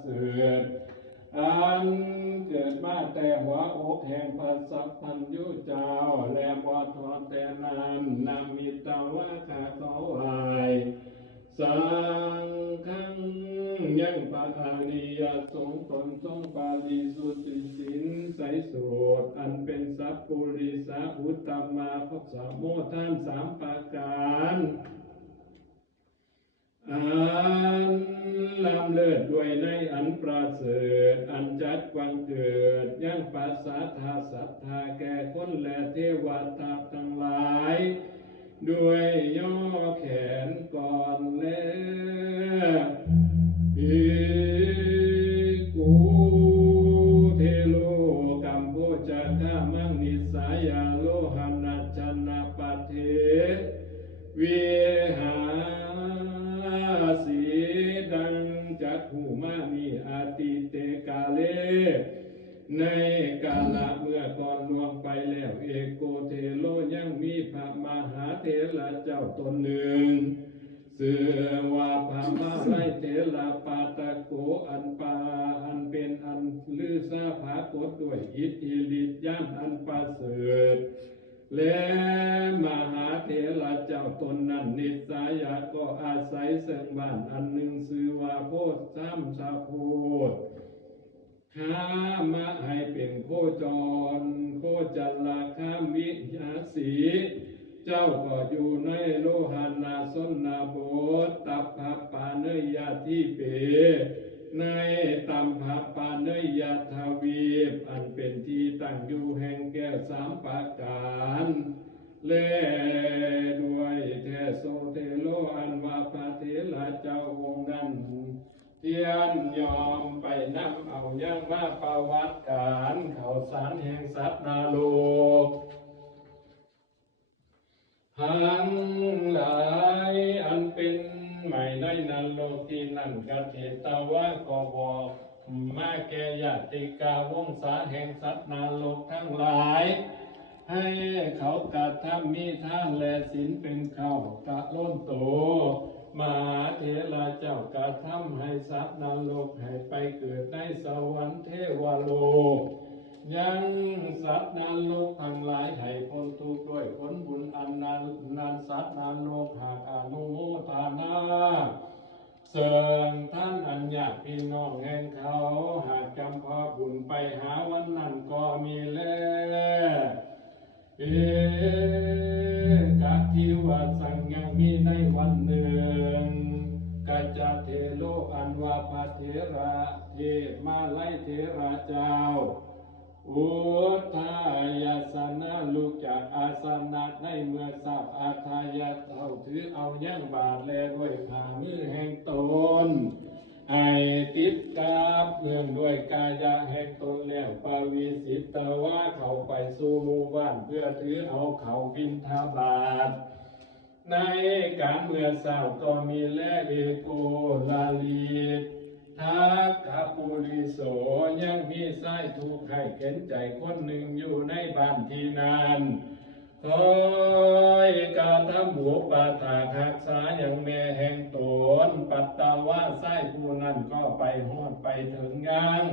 เสริฐอันเกิดมาแต่หัวอกแห่งพระสัพพัญญูเจ้าและบ่ทอดแต่นั้นนำมิตรว่าข้าเขาไหวสังฆังยังปะอาริยสงฆ์ตนทรงปาริสุทธิสินใสโสดอันเป็นสัพปุริสาอุตตมาภสามโมท่านสามประการอันล้ำเลิศด้วยในอันประเสริฐอันจัดวังเกิดยังปัสสาทาสัทธาแก่คนและเทวตาทั้งหลายด้วยย่อแขนก่อนแล้วภิกขุเทโลกัมโพจะฆามังนิสายาโลหันัจจนะปะเทวิหาสีดังจักหูมานีอาติเตกาเลในกาลเมื่อก่อนล่วงไปแล้วเอโกเทโลยังมีพระมหาเถระเจ้าตนหนึ่งเสือว่าพระมาไลเถระปาตะโกอันปาอันเป็นอันลือซาภากฏด้วยอิทธิฤทธิ์ย่างอันประเสริฐและมหาเถระเจ้าตนนั้นนิสายะก็อาศัยเสงบ้านอันหนึ่งชื่อว่าโพธิ์ซ้ำชาโพธิ์ข้ามาให้เป็นโคจรโคจัลลาข้ามวิหาสีเจ้าก็อยู่ในโลหานาสนนาโบสตับภปาเนยยาที่เปในตัมภปาเนยยาทวีปอันเป็นที่ตั้งอยู่แห่งแก้วสามประการและด้วยเทโสเทโลอันว่าพระเถระเจ้าองค์นั้นเทียนยอมไปนับเอายังมาประวัติการข่าวสารแห่งสัตว์นาโลกทั้งหลายอันเป็นใหม่ในนรกที่นั่นกเทตวะก็บอกมาแก่ญาติกาวงศาแห่งสัตว์นรกทั้งหลายให้เขากระทำมีท่านและศีลเป็นเขากะล้นโตมหาเถระเจ้ากระทำให้สัตว์นรกให้ไปเกิดในสวรรค์เทวโลกยังสัตว์นรกทั้งหลายให้พ้นทุกข์ด้วยผลบุญอันนั้นสัตว์นรกหากอนุโมทนาเสริญท่านอัญญาพี่น้องแห่งเขาหากจำพาบุญไปหาวันนั้นก็มีแล้วกะทิวาสังยังมีในวันหนึ่งกัจจเทโลอันวาพเถระเทมาไลเถระเจ้าอุทายาสนะลุกจากอาสนะในเมื่อทราบอาทายาเท่าถือเอาย่างบาทแลด้วยผ่ามือแห่งตนไอติดกาบเมืองด้วยกายะแห่งตนแล้วปวิสิตว่าเขาไปสู่หมู่บ้านเพื่อถือเอาเขาบิณฑบาตในการเมื่อเศร้าก็มีแลเอโกลาลีทักขปุริโสยังมีไส้ทุกข์ให้เข็นใจคนหนึ่งอยู่ในบ้านที่นั้นคอยการทำบุปถาทักษาอย่างแม่แห่งตนปัตตาวะไส้ผู้นั้นก็ไปหอดไปถึงยัง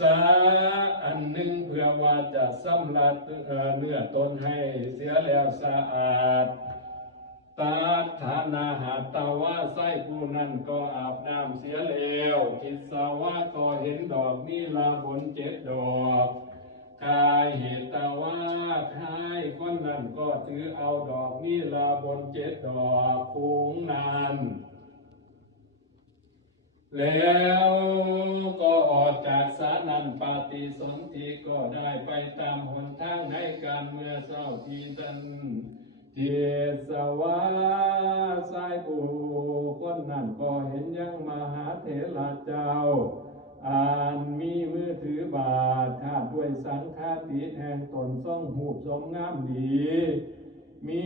สาอันหนึ่งเพื่อว่าจะสำลัดเนื้อตนให้เสียแล้วสะอาดตาฐานาหาตาวะไส้ผู้นั้นก็อาบน้ำเสียแล้วทิสาวะก็เห็นดอกนิลาบน7 ดอกกายเหตาวะคายคนนั้นก็ถือเอาดอกนิลาบน7 ดอกฟูงนั้นแล้วก็ออกจากสานันปาฏิสนธิก็ได้ไปตามหนทางในการเมื่อเศร้าที่ตันเทสวาสายผู้คนนั้นก็เห็นยังมหาเถระเจ้าอันมีมือถือบาทคาดด้วยสังฆาติแห่งตนทรงหูปทรงงามดีมี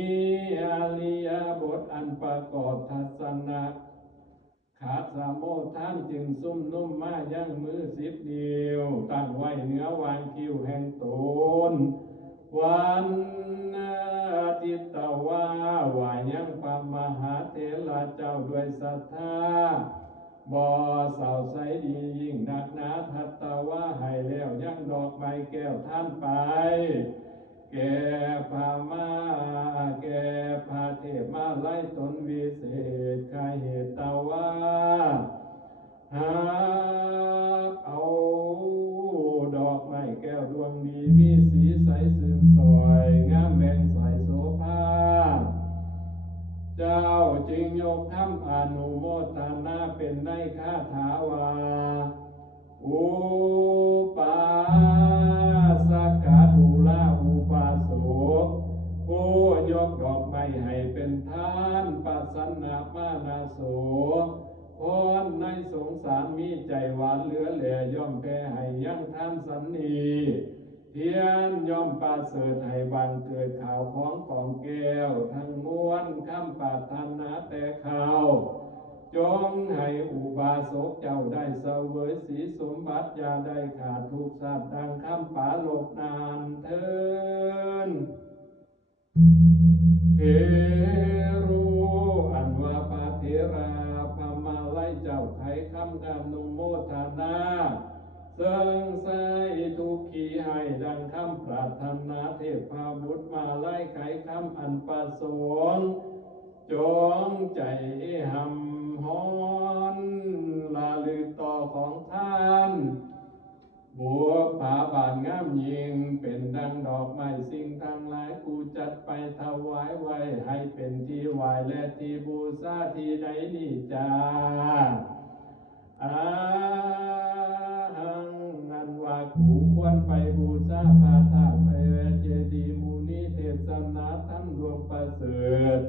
อาริยบทอันประกอบทัศนะขาดสามโมท่านจึงซุ่มนุ่มมายังมือ10 นิ้วตั้งไว้เหนือวางคิ้วแห่งตนวันอาทิตตวาวายังพระมหาเถระเจ้าด้วยศรัทธา บ่เศร้าใสดียิ่งนักหนาทัตตาว่าให้แล้วยังดอกไม้แก้วท่านไปแก่พามาแก่พาเทพมาไล่ตนวิเศษใครเหตุตาว่าหาเอาดอกไม้แก้วดวงดีมีสีใสซื่นสวยงามแบ่งใสโสภาเจ้าจึงยกธรรมอนุโมทนาเป็นในคาถาวาอุปาสกดูลาอุปาสกผู้ยกดอกไม้ให้เป็นทานปัสสนามานาโสคนในสงสารมีใจหวานเหลือแหล่ย่อมแพ้ให้ยังท่านสันนีเทียนย่อมประเสริฐให้บังเกิดข่าวของของแก้วทั้งมวลคำปรารถนาแต่ข่าวจงให้อุบาสกเจ้าได้เสวยสีสมบัติอย่าได้ขาดทุกสัตว์ดังคำปาลบนานเทินเทรูอันว่าปาเถราพมาไลเจ้าไขคำการนุโมทนาเสิงใสทุกขีให้ดังคำปรารถนาเทพาบุตรมาไล่ไขคำอันประสงค์จงใจหำฮ้อนลาลึกต่อของท่านบัวผาบานงามยิ่งเป็นดังดอกไม้สิ่งทั้งหลายกูจัดไปถวายไว้ให้เป็นที่ไหวและที่บูชาที่ใดนี่จ้าอาหังนันว่ากูควรไปบูชาพระธาตุไปเจดีย์มูนีเทศนาธรรมดวงประเสริฐ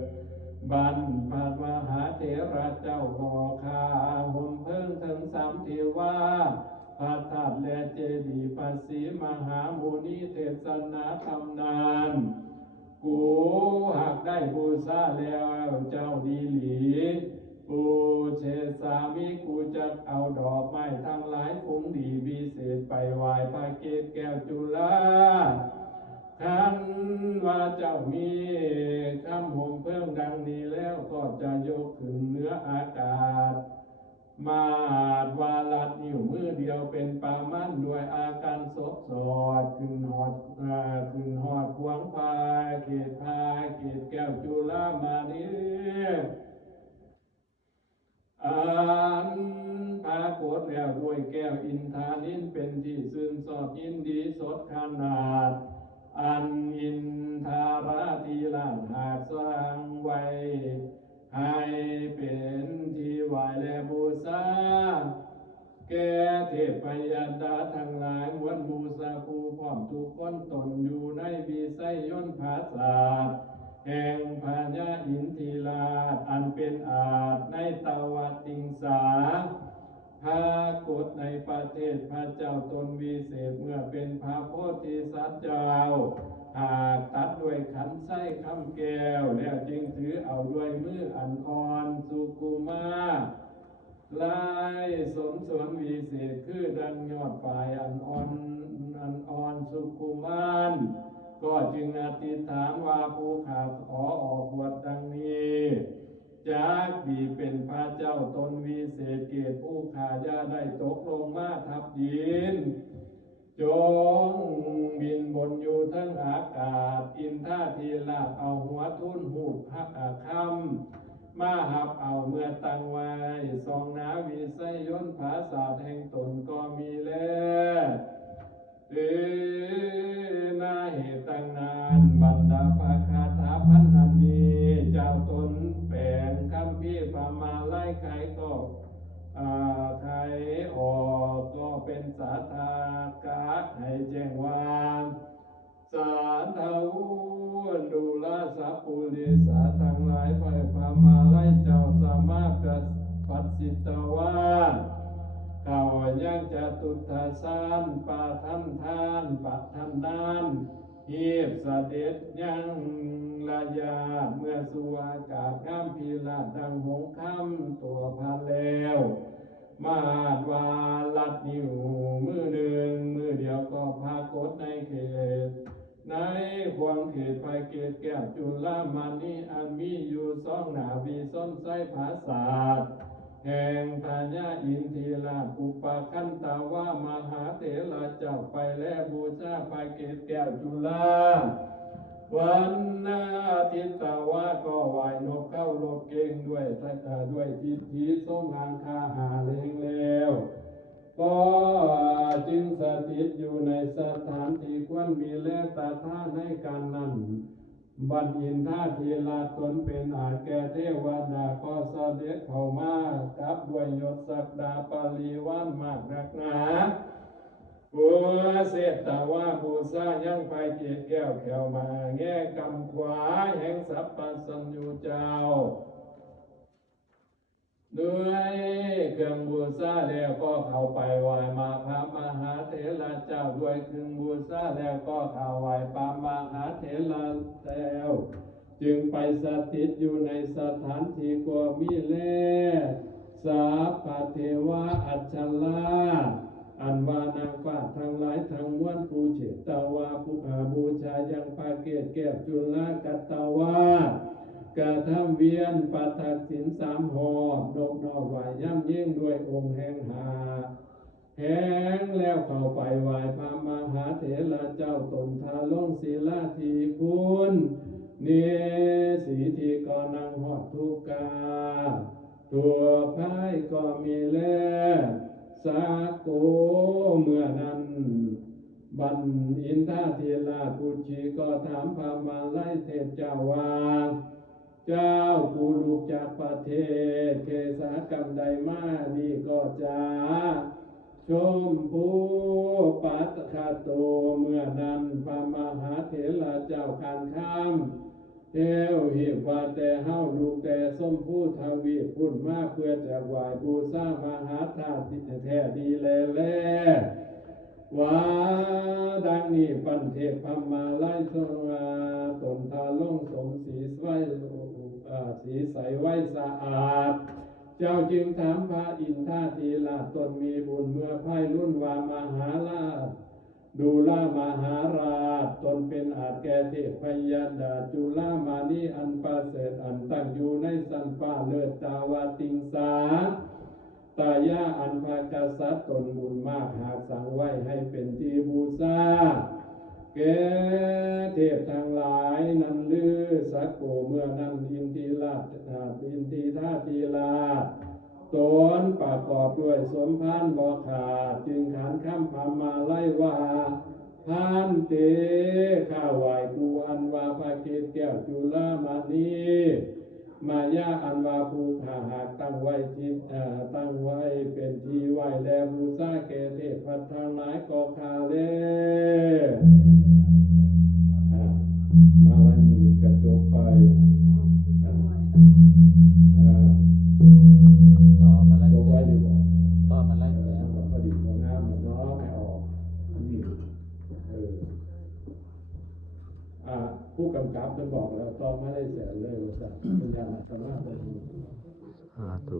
บัณฑิตมหาเถระเจ้าบ่อคาห่มเพิ่งถึงสามเทวาพระธาตุและเจดีย์ปัสสีมหามูนีเทศนาธรรมนานกูหากได้บูชาแล้วเจ้าดีหลีปูเชสามิกูจะเอาดอกไม้ทั้งหลายฟุ้งดีวิเศษไปไหว้พระเกศแก้วจุฬาคันว่าเจ้ามีคำห่มเพิ่มดังนี้แล้วก็จะยกขึ้นเหนืออากาศมาดวาลัดนิ้วมือเดียวเป็นปามันด้วยอาการศพสอดขึ้นหอดพวงพาเกศพาเกศแก้วจุฬามานี้อันปรากฏแล้วด้วยแก้วอินทานินเป็นที่ซื่นสอบยินดีสดขนาดอันอินทาราทีลาหาสร้างไว้ให้เป็นที่ไหวและบูชาแก่เทพยดาทั้งหลายมวลบูชาภูพร้อมทุกคนตนอยู่ในวิสัยยนต์ภาษาแห่งพญาอินทิราชอันเป็นอาจในตวัติงสาพากฏในประเทศพระเจ้าตนวิเศษเมื่อเป็นพระโพธิสัตว์เจ้าหากตัดด้วยขันไส้คำแก้วแล้วจึงถือเอาด้วยมืออันอ่อนสุกุมาลายสนสวนวิเศษคือดังยอดฝ่ายอันอ่อนสุกุมารก็จึงอธิษฐานว่าผู้ข้าขอออกบวชดังนี้จากดีเป็นพระเจ้าตนวิเศษเกศผู้ข้าอย่าได้ตกลงมาทับดินจงบินบนอยู่ทั้งอากาศอินท่าทีลาบเอาหัวทุ่นหูดพักคำมาหับเอาเมื่อตั้งไว้สองนาวิสัยยนต์ภาษาแห่งตนก็มีแล้วนาเหตุตั้งนานบรรดาภาคาถาพันนันนี้เจ้าตนแปลงคำพี่ปามาไล่ไขก็ไขออกก็เป็นสาธากาให้แจ้งวานสาธาวุดูลาสัพปุริสาทั้งหลายไปพามาไล่เจ้าสามารถปัสสิตวาเขายังจะตุทาสานปาทันทานปัทันนานเฮียบเสด็จยังระยาเมื่อสู่อากาศงามพิลาดดังหงคำตัวพันแล้วมาดวาลัดนิ้วมือหนึ่งมือเดียวก็พากฏในเขตในควงเขตไปเกตแก้วจุลามานีอันมีอยู่สองหนาวีส้นไส้ภาษา แห่งพญาอินทีราชปุปปคันตาวามหาเถระเจ้าไปและบูชาพระเกศแก้วจุฬาวันอาทิตย์ตาวาก็ไหวนกเข้าโลกเก่งด้วยด้วยทิฏฐิทรงหางคาหาเลงแล้วก็จึงสถิตอยู่ในสถานที่ควรมีและตาท่าในการนั้นบัดอินทาทีลาตนเป็นอาจแก่เทวดาก็เสด็จเข้ามากับด้วยยศศักดาปริวารมากนักหนาบัวเสตตาวาบูชายังไปเกียรติแก้วแขวมาแง่กำขวาแห่งสัพพสัญญูเจ้าด้วยเครื่องบูชาแล้วก็เข้าไปไหว้มาพระมหาเถระเจ้าด้วยเครื่องบูชาแล้วก็เข้าไหว้พระมหาเถระแล้วจึงไปสถิตอยู่ในสถานที่ก็มีแลสัพพเทวะอัจฉราอันว่านางฟ้าทั้งหลายทั้งมวลผู้เฉตวาผู้บูชายังพระเกศแก้วจุลกัตตวากระทำเวียนปัทักษิณสามหอบนกนอกไหวย่ำยิ่งด้วยองค์แห่งหาแห่งแล้วเข้าไปไหว้พระมหาเถระเจ้าตนทาลงศีลาทีคุณเนสีทีก็นั่งหอดทุกกาตัวพายก็มีแลสาโกเมื่อนั้นบัณอินทาเทราปุชีก็ถามพระมาลัยเทพเจ้าว่าเจ้าผู้ลูกจากประเทศเกษากรรมใดมานี่ก็จะชมผู้ปัตคาโตเมื่อนั้นพระมหาเถระเจ้าคานข้ามเทวหิว่าแต่เฮาลูกแต่ส้มผู้ทวีพุ่นมาเพื่อจะไหว้บูชามหาธาตุแท้ดีแลว่าดังนี้ปันเทพพมาไล่ทรงตนทาลงสมสีไว้สีใสไว้สะอาดเจ้าจึงถามพระอินทาทีราชตนมีบุญเมื่อไพ่รุ่นวามหาราชดูลามหาราชตนเป็นอาจแก่เทพพยาดาจุลามานีอันประเสริฐอันตั้งอยู่ในสันฟ้าเลิศตาวาติงสาตายาอันพากษัตริย์ตนบุญมากหากสั่งไว้ให้เป็นที่บูชาแก่เทพทั้งหลายนั้นลือสักโกเมื่อนั้นอินทีราชอินทีท่าทีราชตนประกอบด้วยสมภารบ่ขาดจึงขานคำพามาไล่ว่าพันเตข้าไหวกูอันว่าพระเกศแก้วจุลามณีมายาอันว่าภูขาหากตั้งไว้ตั้งไว้เป็นที่ไหวแลบูชาแก่เทพพัฒทางหลายก็คาเลมาไล่มือกระจกไปต่อมาไล่ จก แส ไว้ น ดีกว่า ต่อมาไล่แสน พอดีพองามเนาะไม่ออกนี่ผู้กำกับมันบอกแล้วต่อมาได้แสนเลยว่าสัตว์ปัญญาธรรมะเลย สาธุ